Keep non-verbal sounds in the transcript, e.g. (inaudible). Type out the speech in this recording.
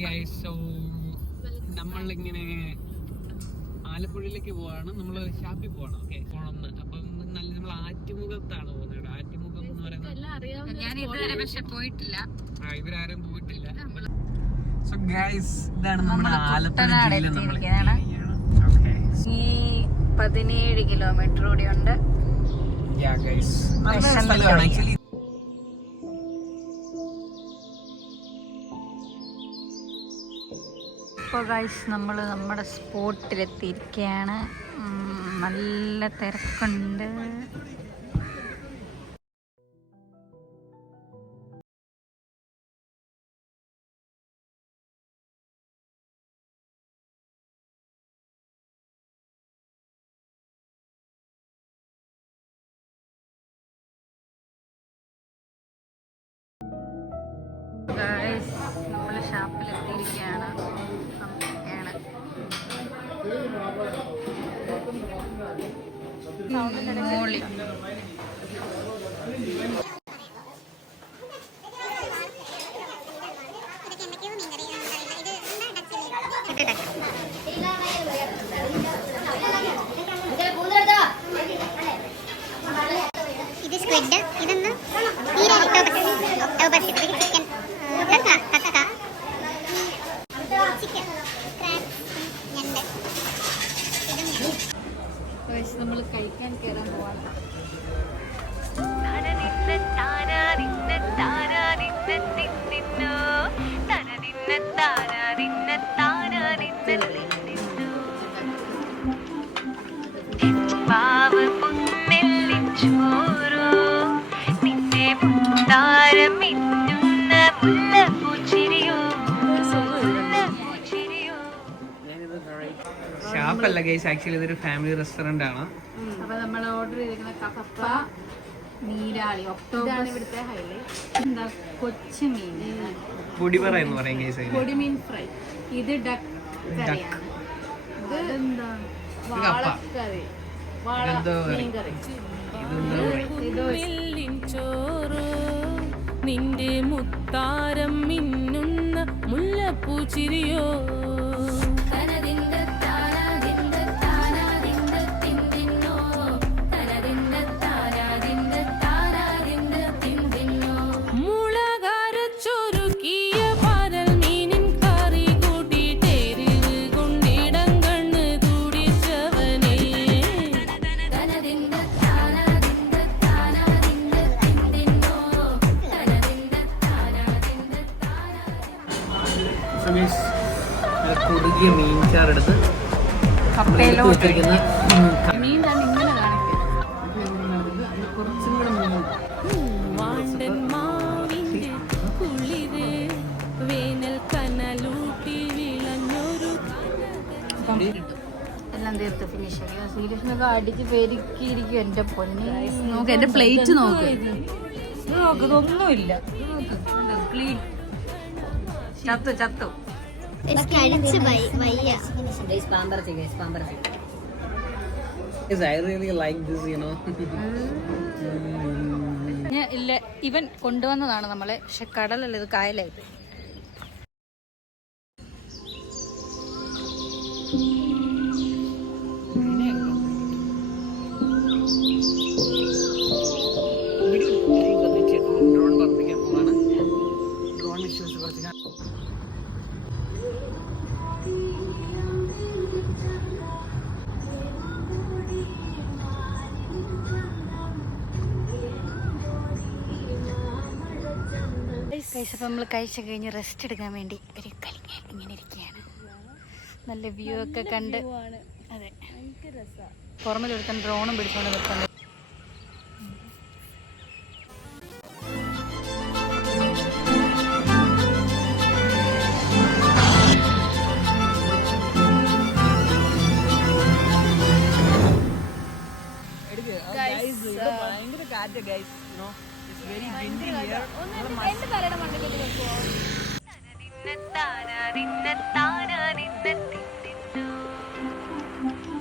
Guys so നമ്മളിങ്ങനെ ആലപ്പുഴയിലേക്ക് പോവാണ്. നമ്മൾ ഷാപ്പിൽ പോവാണ്. ഓക്കെ. പോണം അപ്പം നല്ല നമ്മൾ ആറ്റുമുഖത്താണ് പോകുന്നത്. ആറ്റുമുഖം എന്ന് പറയുന്നത് ഞാൻ ഇതുവരെ പക്ഷെ പോയിട്ടില്ല. ആ, ഇവരാരും പോയിട്ടില്ല. സോ ഗൈസ് ഇതാണ് നമ്മുടെ ആലപ്പുഴ ജില്ല നമ്മൾ. ഈ പതിനേഴ് കിലോമീറ്റർ കൂടി ഉണ്ട്. ഇപ്പോൾ ഗൈസ് നമ്മൾ നമ്മുടെ സ്പോട്ടിലെത്തിയിരിക്കുകയാണ് നല്ല തിരക്കുണ്ട്. ഗൈസ് നമ്മൾ ഷാപ്പിലെത്തിയിരിക്കുകയാണ് ആണ് മോളി ഇത് സ്ക്വിഡ് ഇതൊന്ന് തീരെ ഒക്ടോബസ് ഇത് ചിക്കൻ കക്ക ചിക്കൻ ഞണ്ട്. നമ്മൾ കഴിക്കാൻ കയറാൻ പോവാണ് പാവ് ഷാപ്പല്ല ഗൈസ് ആക്ച്വലി ഇതൊരു ഫാമിലി റെസ്റ്റോറന്റ് ആണ്. അപ്പൊ നമ്മൾ ഓർഡർ ചെയ്തിരിക്കുന്ന കപ്പ നീരാളി ഒക്ടോബർ ഇവിടുത്തെ ഹൈലൈറ്റ് എന്താ കൊച്ചു മീൻ. പൊടിപറ എന്ന് പറയും ഗൈസ് പൊടിമീൻ ഫ്രൈ. ഇത് ഡക്ക് കറിയാണ്. ഇത് എന്താ വാളക്കറി കറി. വാള കറി. മീൻ കറി. ചോറ് നിന്റെ മുത്താരം മിന്നുന്ന മുല്ലപ്പൂച്ചിരിയോ മുളകരച്ചൊരുക്കിയ കുളിര് മീൻ ചാറെടുത്ത് വെച്ചിരിക്കുന്ന. എല്ലാം തീർത്ത് ഫിനിഷ് ആക്കി. ശ്രീകൃഷ്ണൊക്കെ അടിച്ച് പെരുക്കിയിരിക്കും എന്റെ പൊന്നെ. നോക്ക് എന്റെ പ്ലേറ്റ് നോക്ക്. നോക്ക് ഇതൊന്നുമില്ല. ക്ലീൻ ചത്തു ചത്തു. (laughs) ഇല്ല ഇവൻ കൊണ്ടുവന്നതാണ് നമ്മളെ. പക്ഷെ കടലല്ല ഇത് കായലായി. കഴിച്ചപ്പോൾ നമ്മൾ കഴിച്ച കഴിഞ്ഞ് റെസ്റ്റ് എടുക്കാൻ വേണ്ടി ഒരു കലിങ്ങ ഇങ്ങനെ ഇരിക്കുകയാണ്. നല്ല വ്യൂ ഒക്കെ കണ്ട് അതെ. പുറമിൽ ഒരുത്തൻ ഡ്രോണും പിടിച്ചോണ്ട് നിൽക്കുന്നുണ്ട്. ഭയങ്കര കാറ്റ് ഗൈസ് വെരി വിൻഡി ഹിയർ ഒന്ന് രണ്ട് പേരുടെ മണ്ടയ്ക്ക്